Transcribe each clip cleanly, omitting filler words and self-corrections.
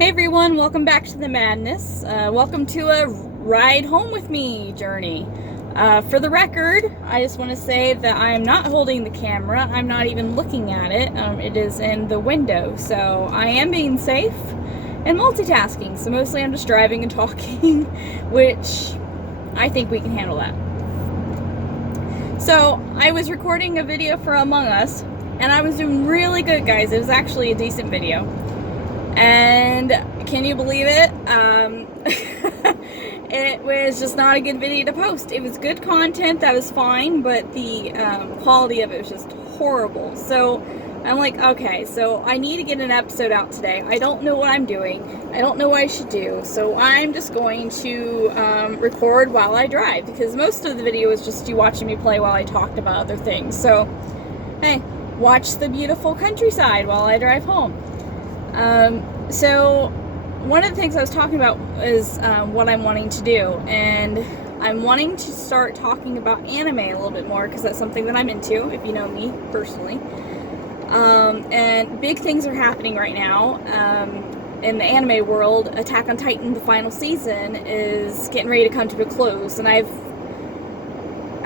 Hey everyone, welcome back to the madness. Welcome to a ride home with me journey. For the record, I just want to say that I'm not holding the camera. I'm not even looking at it. It is in the window, so I am being safe and multitasking. So mostly I'm just driving and talking, which I think we can handle that. So I was recording a video for Among Us, and I was doing really good, guys. It was actually a decent video. And can you believe it? It was just not a good video to post. It was good content, that was fine, but the quality of it was just horrible. So I'm like, okay, so I need to get an episode out today. I don't know what I'm doing. I don't know what I should do. So I'm just going to record while I drive, because most of the video was just you watching me play while I talked about other things. So, hey, watch the beautiful countryside while I drive home. So one of the things I was talking about is what I'm wanting to do, and I'm wanting to start talking about anime a little bit more, because that's something that I'm into, if you know me personally. And big things are happening right now in the anime world. Attack on Titan, the final season, is getting ready to come to a close, and I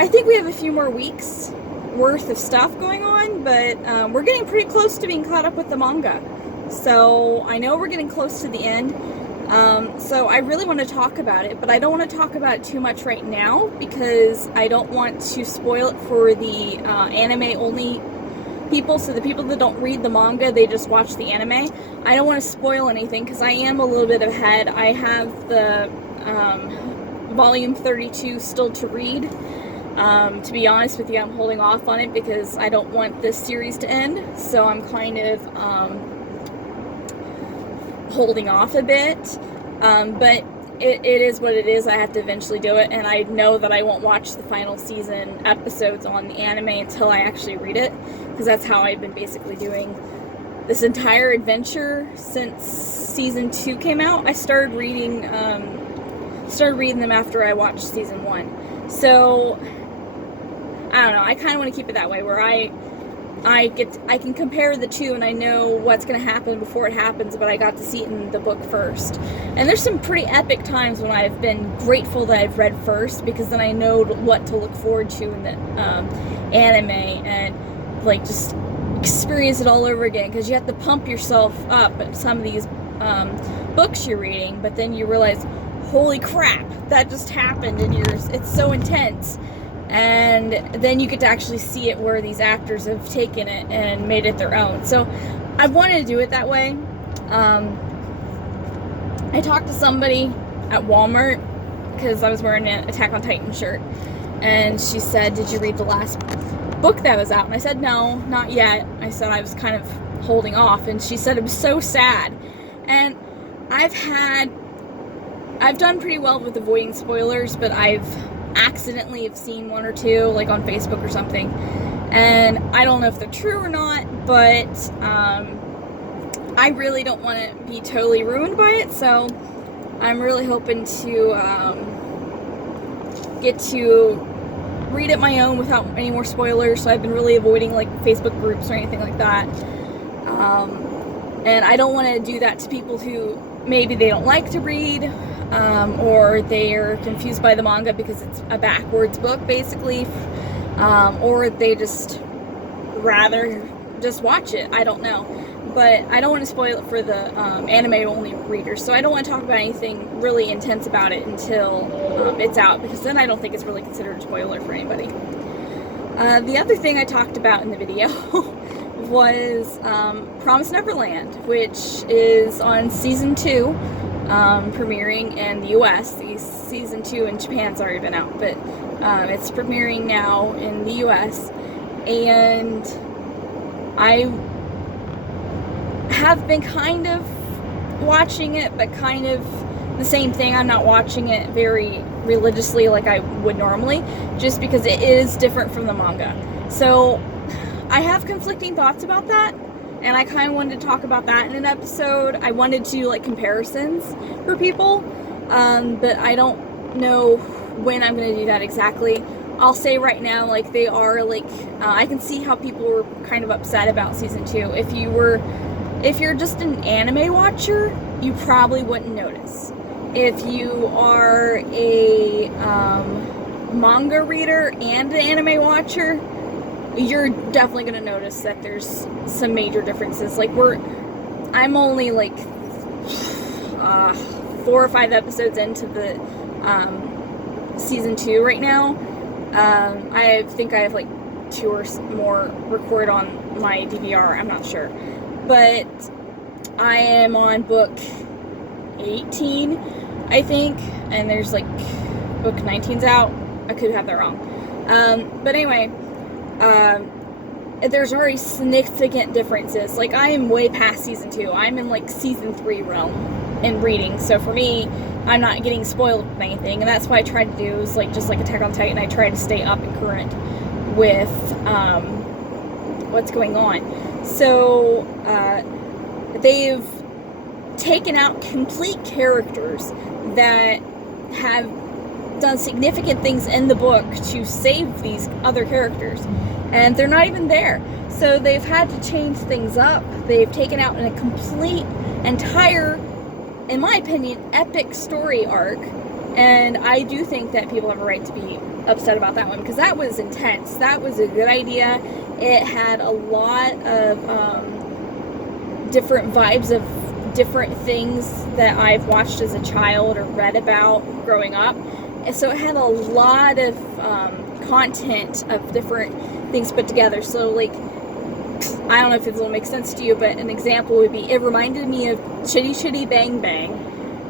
think we have a few more weeks worth of stuff going on, but we're getting pretty close to being caught up with the manga. So I know we're getting close to the end, so I really want to talk about it, but I don't want to talk about it too much right now, because I don't want to spoil it for the anime-only people. So the people that don't read the manga, they just watch the anime. I don't want to spoil anything, because I am a little bit ahead. I have the volume 32 still to read. To be honest with you, I'm holding off on it because I don't want this series to end, so I'm kind of holding off a bit, but it is what it is. I have to eventually do it, and I know that I won't watch the final season episodes on the anime until I actually read it, because that's how I've been basically doing this entire adventure since season 2 came out. I started reading them after I watched season 1, so I don't know, I kind of want to keep it that way, where I can compare the two, and I know what's going to happen before it happens, but I got to see it in the book first. And there's some pretty epic times when I've been grateful that I've read first, because then I know what to look forward to in the anime, and like just experience it all over again, because you have to pump yourself up at some of these books you're reading, but then you realize, holy crap, that just happened, and it's so intense. And then you get to actually see it where these actors have taken it and made it their own. So I wanted to do it that way. I talked to somebody at Walmart, because I was wearing an Attack on Titan shirt, and she said, did you read the last book that was out? And I said, no, not yet. I said I was kind of holding off, and she said it was so sad. And I've done pretty well with avoiding spoilers, but I've accidentally have seen one or two, like on Facebook or something, and I don't know if they're true or not, but I really don't want to be totally ruined by it, so I'm really hoping to get to read it my own without any more spoilers. So I've been really avoiding like Facebook groups or anything like that, and I don't want to do that to people who maybe they don't like to read, or they're confused by the manga because it's a backwards book, basically, or they just rather just watch it. I don't know, but I don't want to spoil it for the anime-only readers, so I don't want to talk about anything really intense about it until it's out, because then I don't think it's really considered a spoiler for anybody. The other thing I talked about in the video was Promised Neverland, which is on season 2, premiering in the US. The season 2 in Japan's already been out, but it's premiering now in the US, and I have been kind of watching it, but kind of the same thing. I'm not watching it very religiously like I would normally, just because it is different from the manga. So I have conflicting thoughts about that, and I kind of wanted to talk about that in an episode. I wanted to do like comparisons for people, but I don't know when I'm going to do that exactly. I'll say right now, like, they are like, I can see how people were kind of upset about season 2. If you're just an anime watcher, you probably wouldn't notice. If you are a manga reader and an anime watcher, you're definitely going to notice that there's some major differences. Like, I'm only like 4 or 5 episodes into the season 2 right now. I think I have like 2 or more recorded on my DVR, I'm not sure. But I am on book 18, I think, and there's like book 19's out. I could have that wrong. But anyway, there's already significant differences. Like, I am way past season 2. I'm in like season 3 realm in reading. So for me, I'm not getting spoiled with anything, and that's what I try to do, is like just like Attack on Titan, I try to stay up and current with what's going on. So they've taken out complete characters that have done significant things in the book to save these other characters, and they're not even there. So they've had to change things up. They've taken out a complete, entire, in my opinion, epic story arc, and I do think that people have a right to be upset about that one, because that was intense. That was a good idea. It had a lot of different vibes of different things that I've watched as a child or read about growing up. And so it had a lot of content of different things put together. So, like, I don't know if it will make sense to you, but an example would be, it reminded me of Chitty Chitty Bang Bang.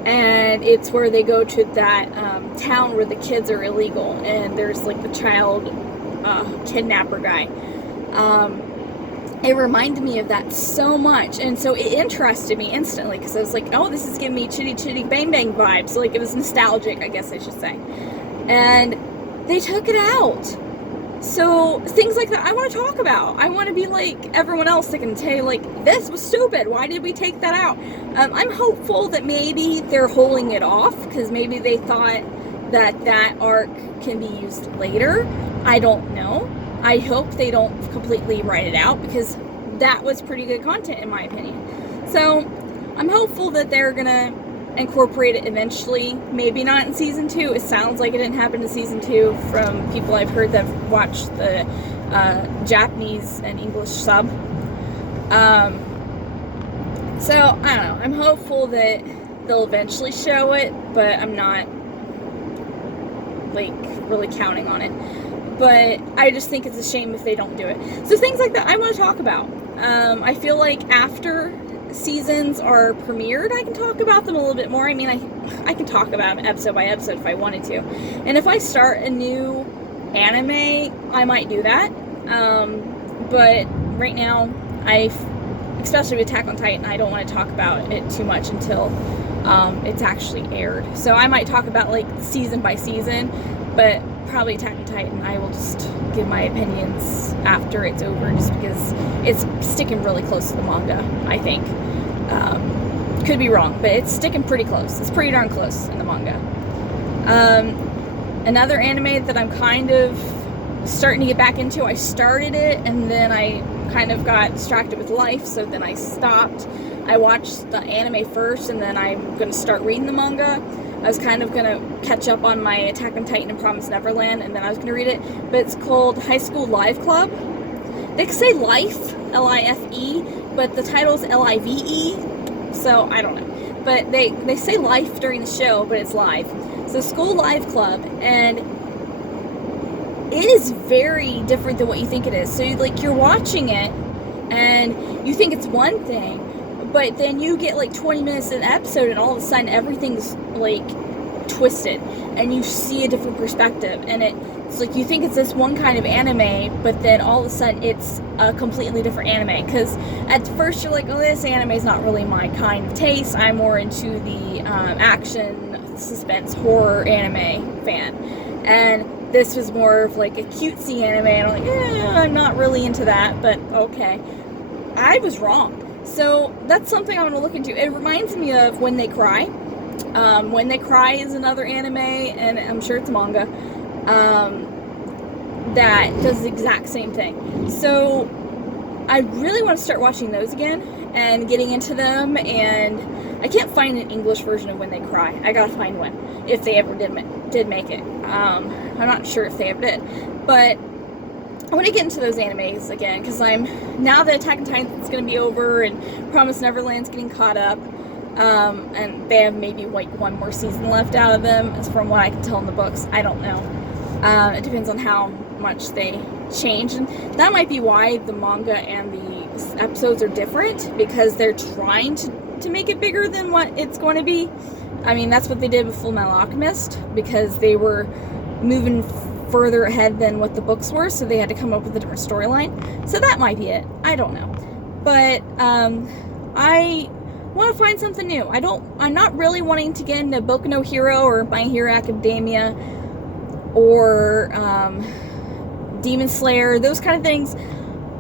And it's where they go to that town where the kids are illegal, and there's like the child kidnapper guy. It reminded me of that so much, and so it interested me instantly, because I was like, oh, this is giving me Chitty Chitty Bang Bang vibes. So like, it was nostalgic, I guess I should say. And they took it out. So things like that I want to talk about. I want to be like everyone else that can say, like, this was stupid, why did we take that out? I'm hopeful that maybe they're holding it off, because maybe they thought that that arc can be used later. I don't know. I hope they don't completely write it out, because that was pretty good content in my opinion. So I'm hopeful that they're gonna incorporate it eventually. Maybe not in season 2. It sounds like it didn't happen in season 2 from people I've heard that have watched the Japanese and English sub. So I don't know. I'm hopeful that they'll eventually show it, but I'm not like really counting on it. But I just think it's a shame if they don't do it. So things like that I want to talk about. I feel like after seasons are premiered, I can talk about them a little bit more. I mean, I can talk about them episode by episode if I wanted to. And if I start a new anime, I might do that. But right now, especially with Attack on Titan, I don't want to talk about it too much until it's actually aired. So I might talk about like season by season, but probably Attack on Titan, I will just give my opinions after it's over, just because it's sticking really close to the manga, I think. Could be wrong, but it's sticking pretty close. It's pretty darn close in the manga. Another anime that I'm kind of starting to get back into, I started it and then I kind of got distracted with life, so then I stopped. I watched the anime first, and then I'm going to start reading the manga. I was kind of going to catch up on my Attack on Titan and Promised Neverland, and then I was going to read it. But it's called High School Live Club. They say Life, L-I-F-E, but the title's L-I-V-E, so I don't know. But they say Life during the show, but it's live. So School Live Club, and it is very different than what you think it is. So you're watching it, and you think it's one thing, but then you get like 20 minutes in an episode, and all of a sudden everything's like twisted, and you see a different perspective, and it's like you think it's this one kind of anime, but then all of a sudden it's a completely different anime. Because at first you're like, oh, this anime is not really my kind of taste. I'm more into the action, suspense, horror anime fan, and this was more of like a cutesy anime, and I'm like, I'm not really into that, but okay. I was wrong. So that's something I want to look into. It reminds me of When They Cry. When They Cry is another anime, and I'm sure it's a manga, that does the exact same thing. So I really want to start watching those again. and getting into them, and I can't find an English version of When They Cry. I gotta find one, if they ever did make it. I'm not sure if they ever did, but I want to get into those animes again, because now that Attack on Titan's going to be over, and Promised Neverland's getting caught up, and they have maybe like one more season left out of them, as from what I can tell in the books. I don't know. It depends on how much they change, and that might be why the manga and the episodes are different, because they're trying to make it bigger than what it's going to be. I mean, that's what they did with Full Metal Alchemist, because they were moving further ahead than what the books were, so they had to come up with a different storyline. So that might be it. I don't know. But I want to find something new. I'm not really wanting to get into Boku no Hero or My Hero Academia or Demon Slayer, those kind of things.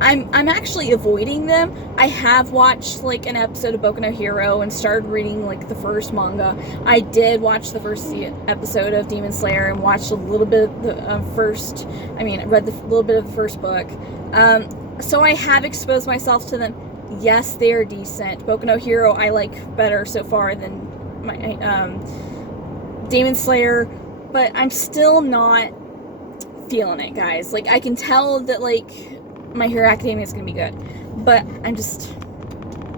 I'm actually avoiding them. I have watched like an episode of Boku no Hero and started reading like the first manga. I did watch the first episode of Demon Slayer and watched a little bit of the I read the little bit of the first book. So I have exposed myself to them. Yes, they are decent. Boku no Hero I like better so far than my Demon Slayer, but I'm still not feeling it, guys. Like, I can tell that like My Hero Academia is going to be good, but I'm just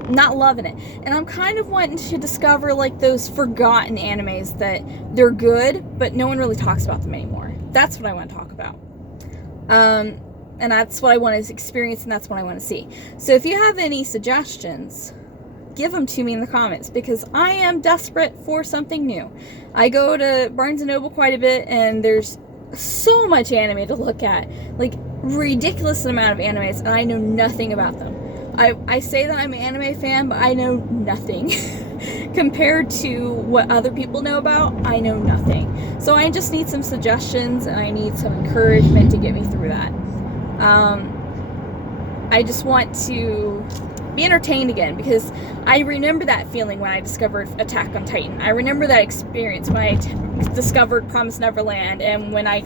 not loving it. And I'm kind of wanting to discover like those forgotten animes that they're good, but no one really talks about them anymore. That's what I want to talk about. And that's what I want to experience, and that's what I want to see. So if you have any suggestions, give them to me in the comments, because I am desperate for something new. I go to Barnes & Noble quite a bit, and there's so much anime to look at. Like, ridiculous amount of animes, and I know nothing about them. I say that I'm an anime fan, but I know nothing. Compared to what other people know about, I know nothing. So I just need some suggestions, and I need some encouragement to get me through that. I just want to be entertained again, because I remember that feeling when I discovered Attack on Titan. I remember that experience when I discovered Promised Neverland, and when I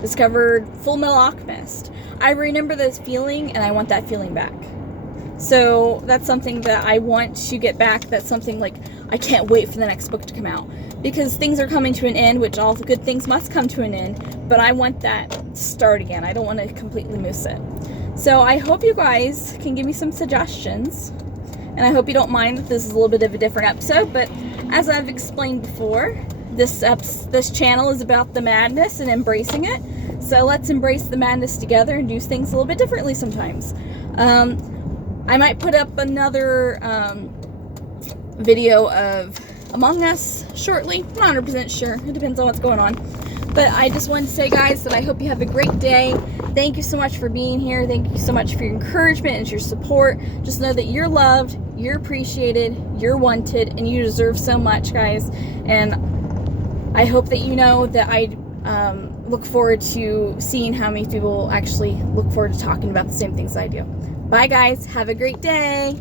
discovered Full Metal Alchemist. I remember this feeling, and I want that feeling back. So that's something that I want to get back. That's something like I can't wait for the next book to come out, because things are coming to an end, which all good things must come to an end, but I want that to start again. I don't want to completely miss it. So I hope you guys can give me some suggestions, and I hope you don't mind that this is a little bit of a different episode, but as I've explained before, this channel is about the madness and embracing it. So let's embrace the madness together and do things a little bit differently sometimes. I might put up another video of Among Us shortly. I'm not 100% sure. It depends on what's going on. But I just wanted to say, guys, that I hope you have a great day. Thank you so much for being here. Thank you so much for your encouragement and your support. Just know that you're loved, you're appreciated, you're wanted, and you deserve so much, guys. And I hope that you know that I look forward to seeing how many people actually look forward to talking about the same things I do. Bye, guys. Have a great day.